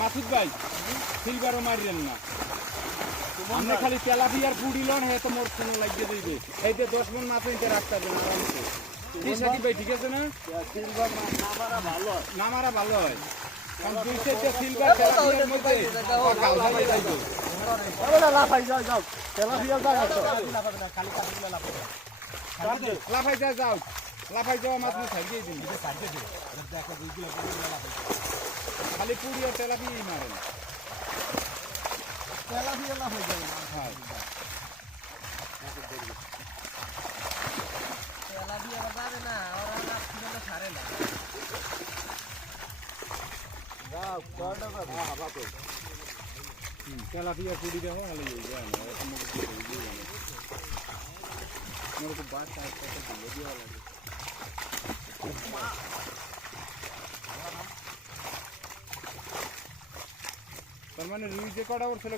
মাসুদ ভাই সিলভারও মারিলেন না আমরা খালি তেলাপিয়ার পুডি লন হে তো মোর ফোন লাগিয়ে দিবে এই যে 10 মণ মাছ হইতে রাখতে দেন আরামসে কি সাকিব ভাই ঠিক আছে না সিলভার না মারা ভালো হয় কারণ দুই সাইডে সিলভার তেলাপিয়ার মধ্যে কাল হয়ে যাইবে ওরা লাফাই যাও তেলাপিয়া যাও খালি কাটিগুলো লাফাই যাও লাফাই যাওয়া মাছ ছাড়িয়ে দিন দেখো দুইগুলো খালি পুরি আর তেলাপিয়াই মারেন তেলাপিয়া লাফাই যাবে হ্যাঁ তেলাপিয়া যাবে না ওরা না কিভাবে ছাড়ে না যাও কয়টা হবে হাবা কই তেলাপিয়া পুরি দেওয়া ভালো হয়ে যায় না এরকম মোর তো বাস টাইপ করতে ভিডিও লাগে তার মানে রুই যে কটা ওর ছিল